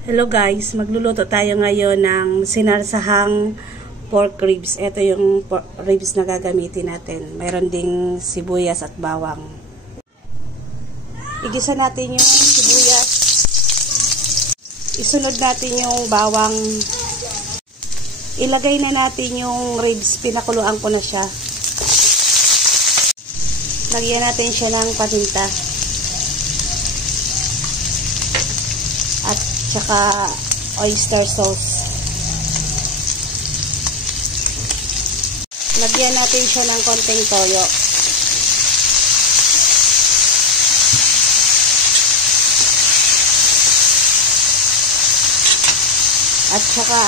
Hello guys, magluluto tayo ngayon ng sinarsahang pork ribs. Ito yung ribs na gagamitin natin. Mayroon ding sibuyas at bawang. Igisa natin yung sibuyas. Isunod natin yung bawang. Ilagay na natin yung ribs. Pinakuluan ko na siya. Lagyan natin siya ng paminta. At saka oyster sauce. Lagyan natin siya ng konting toyo. At saka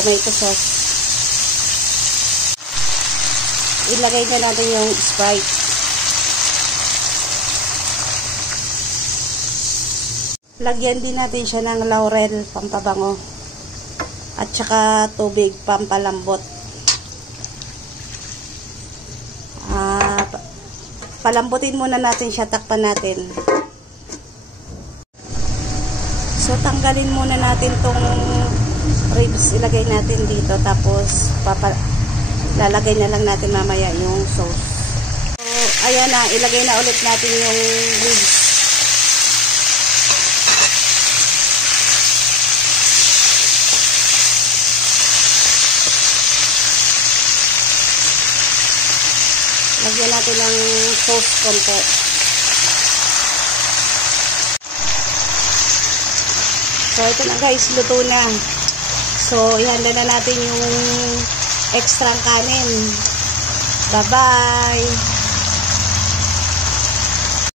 tomato sauce. Ilagay na natin yung Sprite. Lagyan din natin siya ng laurel, pampabango. At saka tubig, pampalambot. Palambutin muna natin siya, takpan natin. So, tanggalin muna natin tong ribs, ilagay natin dito. Tapos, lalagay na lang natin mamaya yung sauce. So, ayan na, ilagay na ulit natin yung ribs. Lagyan natin ng sauce konti. So, ito na guys, luto na. So, ihanda na natin yung extra kanin. Bye-bye!